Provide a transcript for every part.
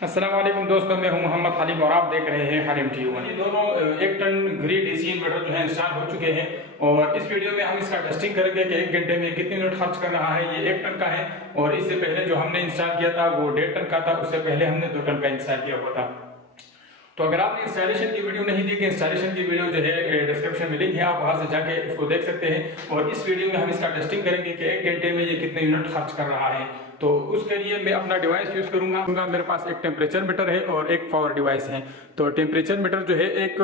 अस्सलाम वालेकुम दोस्तों, मैं हूं मोहम्मद हालिम और आप देख रहे हैं हालिम टीवी। ये दोनों 1 टन ग्रिड एसी इन्वर्टर जो है इंस्टॉल हो चुके हैं और इस वीडियो में हम इसका टेस्टिंग करेंगे कि 1 घंटे में कितने यूनिट खर्च कर रहा है। ये 1 टन का है और इससे पहले जो हमने इंस्टॉल किया था वो 1.5 टन का था, उससे पहले हमने 2 टन का इंस्टॉल किया हुआ था। तो अगर आपने इंस्टॉलेशन की वीडियो नहीं देखी, इंस्टॉलेशन की वीडियो जो है डिस्क्रिप्शन में लिंक है, आप वहां से जाके उसको देख सकते हैं। और इस वीडियो में हम इसका टेस्टिंग करेंगे कि 1 घंटे में ये कितने यूनिट खर्च कर रहा है। तो उसके लिए मैं अपना डिवाइस यूज करूंगा। मेरे पास एक टेम्परेचर मीटर है और एक पावर डिवाइस है। तो टेम्परेचर मीटर जो है एक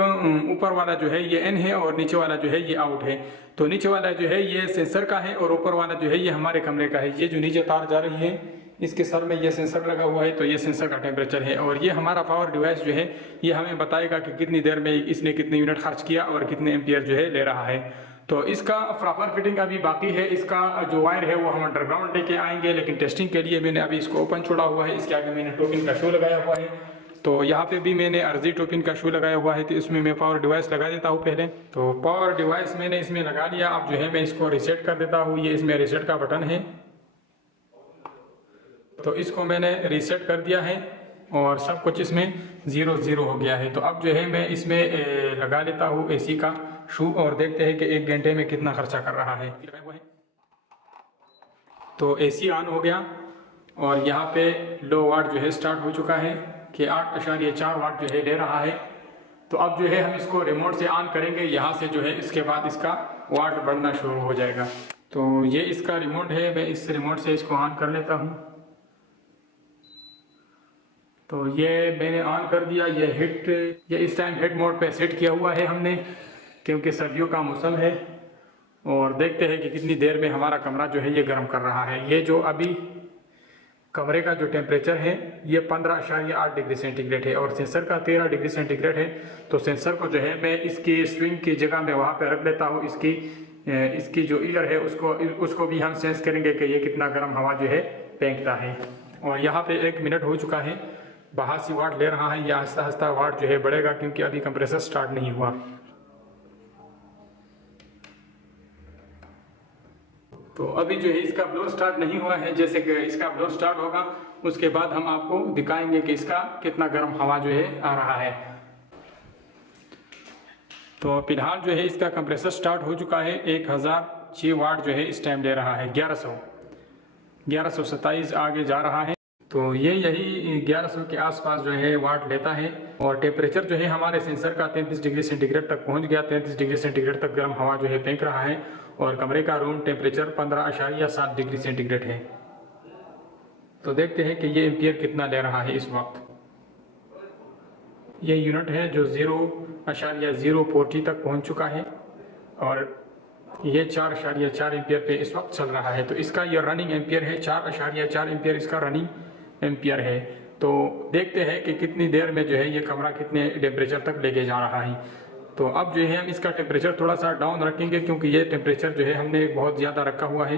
ऊपर वाला जो है ये इन है और नीचे वाला जो है ये आउट है। तो नीचे वाला जो है ये सेंसर का है और ऊपर वाला जो है ये हमारे कमरे का है। ये जो नीचे तार जा रही है इसके सर में ये सेंसर लगा हुआ है, तो ये सेंसर का टेम्परेचर है। और ये हमारा पावर डिवाइस जो है ये हमें बताएगा कि कितनी देर में इसने कितने यूनिट खर्च किया और कितने एम्पियर जो है ले रहा है। तो इसका प्रॉपर फिटिंग अभी बाकी है। इसका जो वायर है वो हम अंडरग्राउंड लेके आएंगे, लेकिन टेस्टिंग के लिए मैंने अभी इसको ओपन छोड़ा हुआ है। इसके आगे मैंने टोपिन का शू लगाया हुआ है। तो यहाँ पे भी मैंने अर्जी टोपिन का शू लगाया हुआ है। तो इसमें मैं पावर डिवाइस लगा देता हूँ पहले। तो पावर डिवाइस मैंने इसमें लगा लिया। अब जो है मैं इसको रिसेट कर देता हूँ। ये इसमें रिसेट का बटन है, तो इसको मैंने रीसेट कर दिया है और सब कुछ इसमें 0 हो गया है। तो अब जो है मैं इसमें लगा लेता हूँ एसी का शू और देखते हैं कि 1 घंटे में कितना खर्चा कर रहा है। तो एसी ऑन हो गया और यहाँ पे लो वाट जो है स्टार्ट हो चुका है कि 8.4 वाट जो है ले रहा है। तो अब जो है हम इसको रिमोट से ऑन करेंगे यहाँ से जो है, इसके बाद इसका वाट बढ़ना शुरू हो जाएगा। तो ये इसका रिमोट है, मैं इस रिमोट से इसको ऑन कर लेता हूँ। तो ये मैंने ऑन कर दिया। ये इस टाइम हिट मोड पे सेट किया हुआ है हमने, क्योंकि सर्दियों का मौसम है। और देखते हैं कि कितनी देर में हमारा कमरा जो है ये गर्म कर रहा है। ये जो अभी कमरे का जो टेम्परेचर है ये 15.8 डिग्री सेंटीग्रेड है और सेंसर का 13 डिग्री सेंटीग्रेड है। तो सेंसर को जो है मैं इसकी स्विंग की जगह में वहाँ पे रख लेता हूँ। इसकी जो ईयर है उसको भी हम सेंस करेंगे कि ये कितना गर्म हवा जो है फेंकता है। और यहाँ पे 1 मिनट हो चुका है, 82 वाट ले रहा है। ये आहिस्ता आहिस्ता वाट जो है बढ़ेगा क्योंकि अभी कंप्रेसर स्टार्ट नहीं हुआ। तो अभी जो है इसका ब्लोअर स्टार्ट नहीं हुआ है। जैसे कि इसका ब्लोअर स्टार्ट होगा उसके बाद हम आपको दिखाएंगे कि इसका कितना गर्म हवा जो है आ रहा है। तो फिलहाल जो है इसका कंप्रेसर स्टार्ट हो चुका है। 1006 वाट जो है इस टाइम ले रहा है। 1127 आगे जा रहा है। तो ये यही 1100 के आसपास जो है वाट लेता है। और टेम्परेचर जो है हमारे सेंसर का 33 डिग्री सेंटीग्रेड तक पहुंच गया। 33 डिग्री सेंटीग्रेड तक गर्म हवा जो है फेंक रहा है। और कमरे का रूम टेम्परेचर 15.7 डिग्री सेंटीग्रेड है। तो देखते हैं कि ये एम्पियर कितना ले रहा है इस वक्त। ये यूनिट है जो 0.040 तक पहुंच चुका है और ये 4.4 एम्पियर पे इस वक्त चल रहा है। तो इसका ये रनिंग एम्पियर है, 4.4 एम्पियर इसका रनिंग एम्पियर है। तो देखते हैं कि कितनी देर में जो है ये कमरा कितने टेम्परेचर तक लेके जा रहा है। तो अब जो है हम इसका टेम्परेचर थोड़ा सा डाउन रखेंगे क्योंकि ये टेम्परेचर जो है हमने बहुत ज़्यादा रखा हुआ है।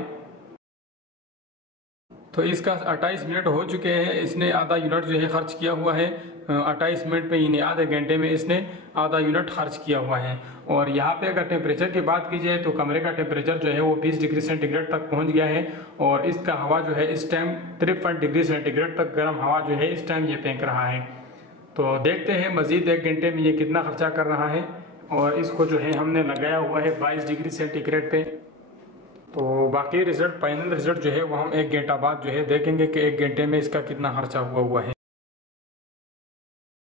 तो इसका 28 मिनट हो चुके हैं। इसने आधा यूनिट जो है खर्च किया हुआ है। 28 मिनट पे यानी आधे घंटे में इसने आधा यूनिट खर्च किया हुआ है। और यहाँ पे अगर टेम्परेचर की बात की जाए तो कमरे का टेम्परेचर जो है वो 20 डिग्री सेंटीग्रेड तक पहुँच गया है। और इसका हवा जो है इस टाइम 53 डिग्री सेंटीग्रेड तक गर्म हवा जो है इस टाइम ये फेंक रहा है। तो देखते हैं मज़ीद 1 घंटे में ये कितना खर्चा कर रहा है। और इसको जो है हमने लगाया हुआ है 22 डिग्री सेंटीग्रेड पे। तो बाकी रिजल्ट, फाइनल रिजल्ट जो है वो हम 1 घंटा बाद जो है देखेंगे कि 1 घंटे में इसका कितना खर्चा हुआ है।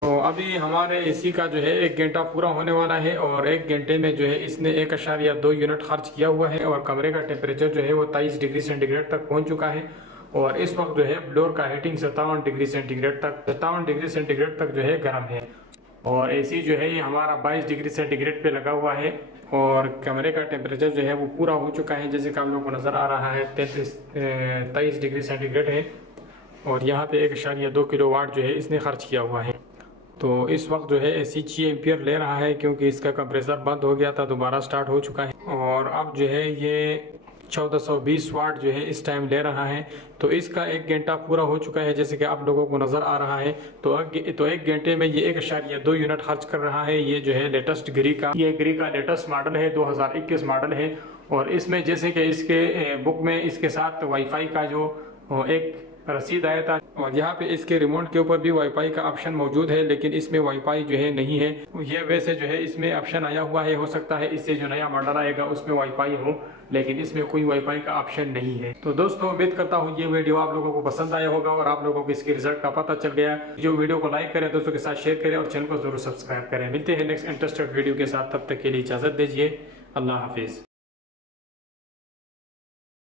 तो अभी हमारे एसी का जो है 1 घंटा पूरा होने वाला है और 1 घंटे में जो है इसने 1.2 यूनिट खर्च किया हुआ है। और कमरे का टेम्परेचर जो है वो 23 डिग्री सेंटीग्रेड तक पहुंच चुका है। और इस वक्त जो है फ्लोर का हीटिंग 57 डिग्री सेंटीग्रेड तक जो है गर्म है। और एसी जो है ये हमारा 22 डिग्री सेंटीग्रेड पे लगा हुआ है। और कमरे का टेम्परेचर जो है वो पूरा हो चुका है, जैसे कि आप लोगों को नज़र आ रहा है 23 डिग्री सेंटीग्रेड है। और यहाँ पे 1.2 किलोवाट जो है इसने खर्च किया हुआ है। तो इस वक्त जो है एसी 6 एम्पियर ले रहा है क्योंकि इसका कंप्रेसर बंद हो गया था, दोबारा स्टार्ट हो चुका है। और अब जो है ये 1420 वाट जो है इस टाइम ले रहा है। तो इसका 1 घंटा पूरा हो चुका है, जैसे कि आप लोगों को नज़र आ रहा है। तो 1 घंटे में ये 1.2 यूनिट खर्च कर रहा है। ये जो है लेटेस्ट ग्री का लेटेस्ट मॉडल है, 2021 मॉडल है। और इसमें जैसे कि इसके बुक में इसके साथ वाईफाई का जो एक रसीद आया था। और यहाँ पे इसके रिमोट के ऊपर भी वाईफाई का ऑप्शन मौजूद है, लेकिन इसमें वाईफाई जो है नहीं है। ये वैसे जो है इसमें ऑप्शन आया हुआ है, हो सकता है इससे जो नया मॉडल आएगा उसमें वाईफाई हो, लेकिन इसमें कोई वाईफाई का ऑप्शन नहीं है। तो दोस्तों उम्मीद करता हूँ ये वीडियो आप लोगों को पसंद आया होगा और आप लोगों को इसके रिजल्ट का पता चल गया। जो वीडियो को लाइक करें, दोस्तों के साथ शेयर करें और चैनल को जरूर सब्सक्राइब करें। मिलते हैं नेक्स्ट इंटरेस्टेड वीडियो के साथ, तब तक के लिए इजाजत दीजिए। अल्लाह हाफिज।